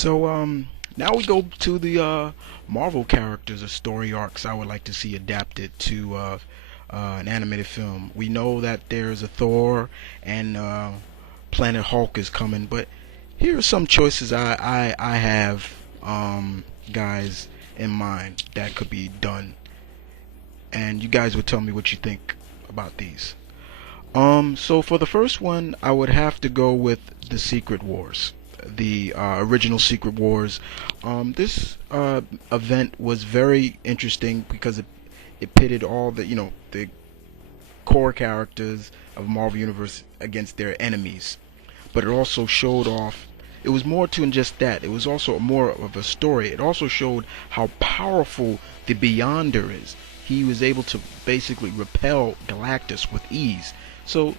So now we go to the Marvel characters or story arcs I would like to see adapted to an animated film. We know that there's a Thor and Planet Hulk is coming, but here are some choices I have, guys, in mind that could be done, and you guys would tell me what you think about these. So for the first one, I would have to go with the Secret Wars, the original Secret Wars. This event was very interesting because it pitted all the core characters of Marvel Universe against their enemies, but it also showed off. It was more to than just that. It was also more of a story. It also showed how powerful the Beyonder is. He was able to basically repel Galactus with ease. So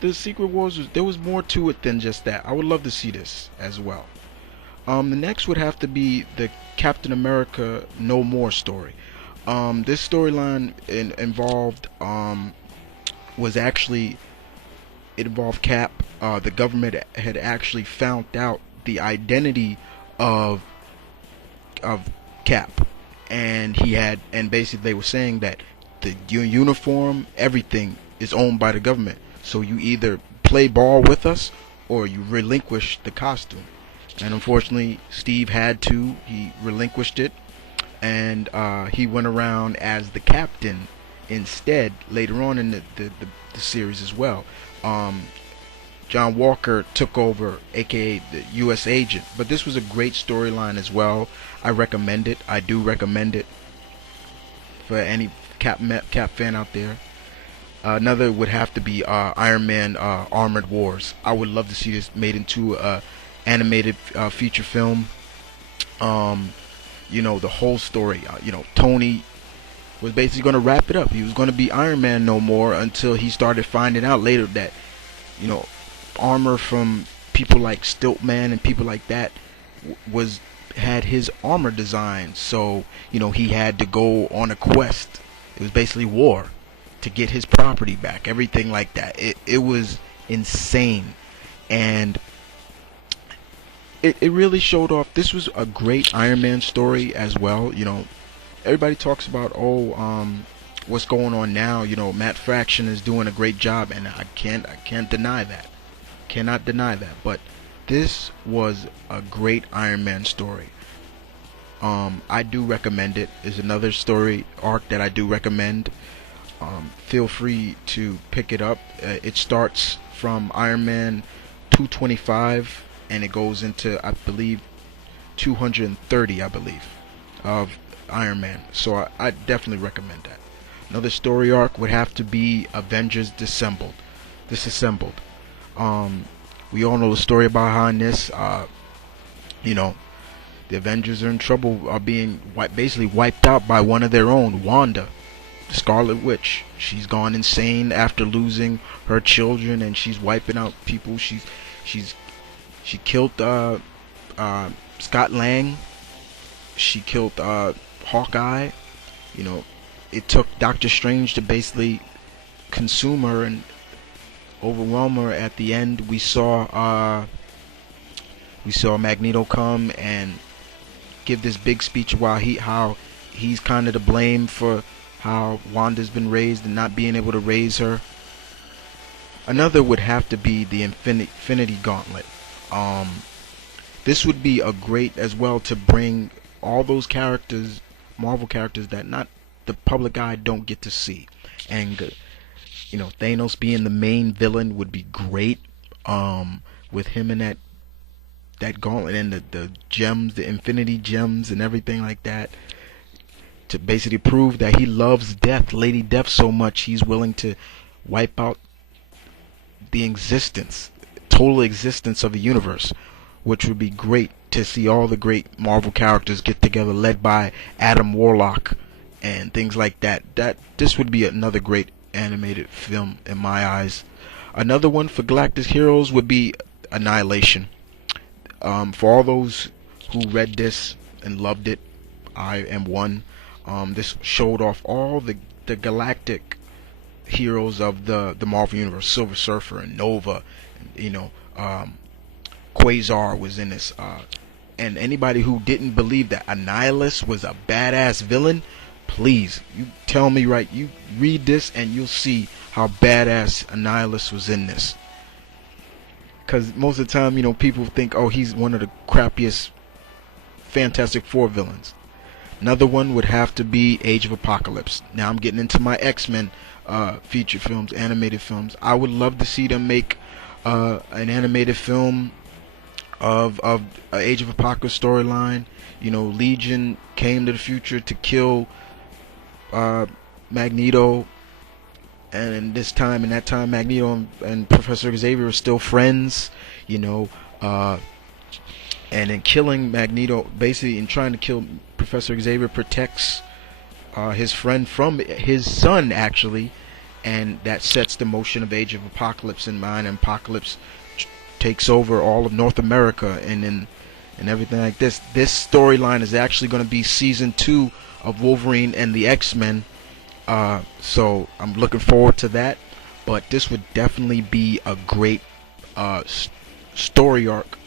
the Secret Wars there was more to it than just that. I would love to see this as well. The next would have to be the Captain America No More story. This storyline involved was actually it involved Cap. The government had actually found out the identity of of Cap, and basically they were saying that your uniform, everything is owned by the government. So you either play ball with us or you relinquish the costume. And unfortunately, Steve had to. He relinquished it, and he went around as the captain instead later on in the series as well. John Walker took over, aka the U.S. agent. But this was a great storyline as well. I recommend it. I do recommend it for any Cap fan out there. Another would have to be Iron Man Armored Wars. I would love to see this made into a animated feature film. The whole story. Tony was basically going to wrap it up. He was going to be Iron Man no more until he started finding out later that, armor from people like Stiltman and people like that had his armor design. So he had to go on a quest. It was basically war to get his property back, everything like that. It was insane, and it really showed off. This was a great Iron Man story as well. Everybody talks about what's going on now. Matt Fraction is doing a great job, and I can't deny that. Cannot deny that. But this was a great Iron Man story. I do recommend it. It's another story arc that I do recommend. Feel free to pick it up. It starts from Iron Man 225 and it goes into, I believe, 230, I believe, of Iron Man. So I definitely recommend that. Another story arc would have to be Avengers Disassembled. We all know the story behind this. The Avengers are in trouble, are being basically wiped out by one of their own, Wanda, the Scarlet Witch. She's gone insane after losing her children, and she's wiping out people. She killed Scott Lang. She killed Hawkeye. It took Doctor Strange to basically consume her and overwhelm her. At the end, we saw Magneto come and give this big speech about how he's kind of to blame for how Wanda's been raised and not being able to raise her. Another would have to be the Infinity Gauntlet. This would be a great as well to bring all those characters, Marvel characters that not the public eye don't get to see, and Thanos being the main villain would be great. With him in that gauntlet and the gems, the Infinity Gems and everything like that, to basically prove that he loves Death, Lady Death, so much he's willing to wipe out the total existence of the universe, which would be great to see all the great Marvel characters get together, led by Adam Warlock and things like that. This would be another great animated film in my eyes. Another one for Galactus Heroes would be Annihilation. For all those who read this and loved it, I am one. This showed off all the galactic heroes of the Marvel Universe. Silver Surfer and Nova, and, Quasar was in this. And anybody who didn't believe that Annihilus was a badass villain, please, you tell me, right? You read this and you'll see how badass Annihilus was in this. Because most of the time, people think, oh, he's one of the crappiest Fantastic Four villains. Another one would have to be Age of Apocalypse. Now I'm getting into my X-Men feature films, animated films. I would love to see them make an animated film of Age of Apocalypse storyline. Legion came to the future to kill Magneto, and in that time, Magneto and Professor Xavier are still friends. And in killing Magneto, basically in trying to kill Professor Xavier, protects his friend from his son, actually, and that sets the motion of Age of Apocalypse in mind. And Apocalypse takes over all of North America and everything like this. This storyline is actually going to be season 2 of Wolverine and the X-Men. So I'm looking forward to that. But this would definitely be a great story arc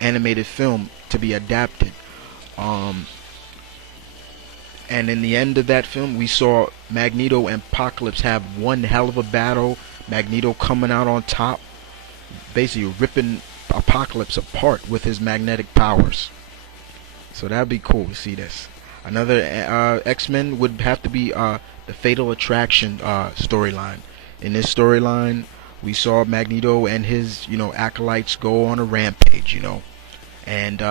animated film to be adapted. And in the end of that film, we saw Magneto and Apocalypse have one hell of a battle. Magneto coming out on top, basically ripping Apocalypse apart with his magnetic powers. So that'd be cool to see this. Another X-Men would have to be the Fatal Attraction storyline. In this storyline, we saw Magneto and his acolytes go on a rampage, and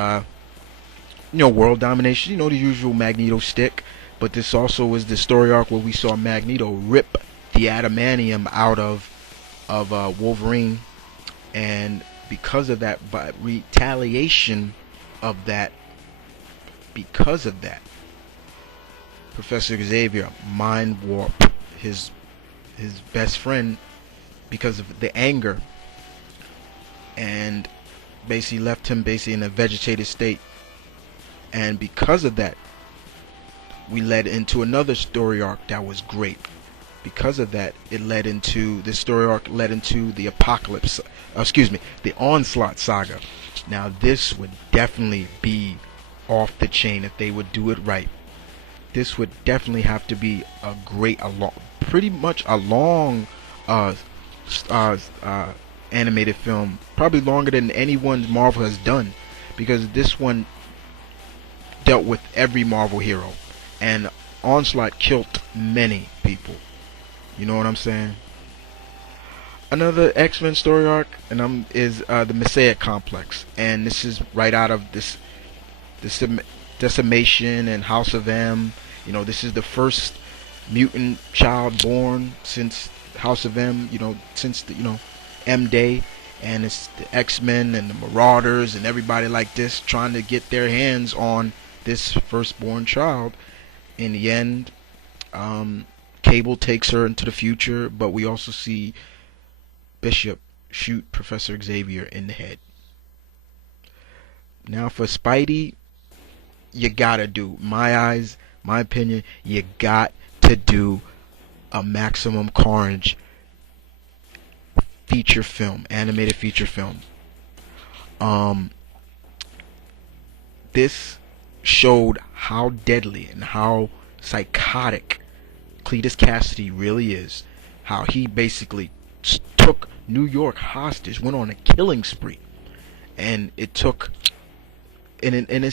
world domination, the usual Magneto stick. But this also was the story arc where we saw Magneto rip the adamantium out of Wolverine, and because of that, by retaliation of that, Professor Xavier mind warped his best friend because of the anger, and basically left him in a vegetative state. And because of that, we led into another story arc that was great. Because of that, this story arc led into the the Onslaught saga. Now this would definitely be off the chain if they would do it right. This would definitely have to be pretty much a long animated film, probably longer than any one Marvel has done, because this one dealt with every Marvel hero, and Onslaught killed many people. You know what I'm saying? Another X-Men story arc is the Messiah Complex, and this is right out of this Decimation and House of M. This is the first mutant child born since House of M. Since the M Day, and it's the X-Men and the Marauders and everybody like this trying to get their hands on this firstborn child. In the end, Cable takes her into the future, but we also see Bishop shoot Professor Xavier in the head. Now for Spidey, you gotta do, my opinion, you got to do a Maximum Carnage feature film, animated feature film. This showed how deadly and how psychotic Cletus Cassidy really is. How he basically took New York hostage, went on a killing spree, and it's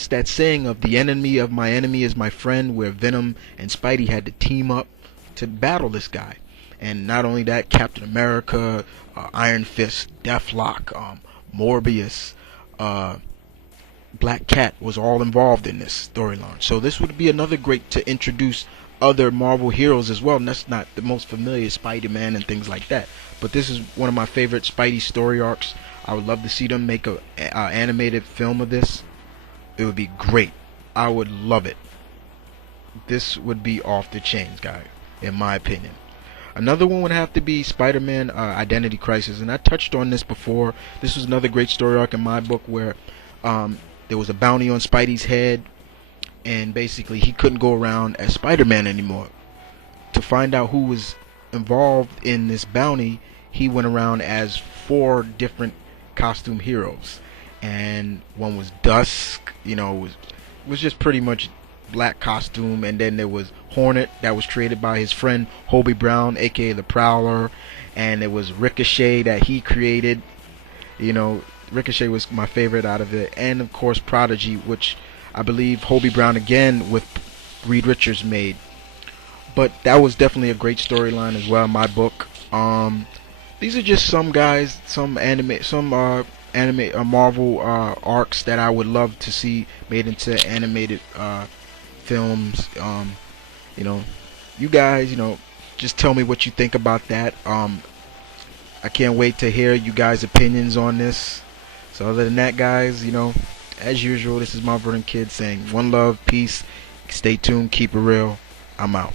that saying of the enemy of my enemy is my friend, where Venom and Spidey had to team up to battle this guy. And not only that, Captain America, Iron Fist, Deathlock, Morbius, Black Cat was all involved in this storyline. So this would be another great to introduce other Marvel heroes as well. And that's not the most familiar, Spider-Man and things like that. But this is one of my favorite Spidey story arcs. I would love to see them make a animated film of this. It would be great. I would love it. This would be off the chains, guys, in my opinion. Another one would have to be Spider-Man Identity Crisis, and I touched on this before. This was another great story arc in my book where there was a bounty on Spidey's head, and basically he couldn't go around as Spider-Man anymore. To find out who was involved in this bounty, he went around as 4 different costume heroes, and one was Dusk. It was just pretty much black costume, and then there was Hornet that was created by his friend Hobie Brown, aka the Prowler, and it was Ricochet that he created. You know, Ricochet was my favorite out of it, and of course Prodigy, which I believe Hobie Brown again with Reed Richards made. But that was definitely a great storyline as well in my book. These are just some guys, some Marvel arcs that I would love to see made into animated films. You know, you guys, just tell me what you think about that. I can't wait to hear you guys' opinions on this. So other than that, guys, as usual, this is my Verdant Kid saying one love, peace, stay tuned, keep it real. I'm out.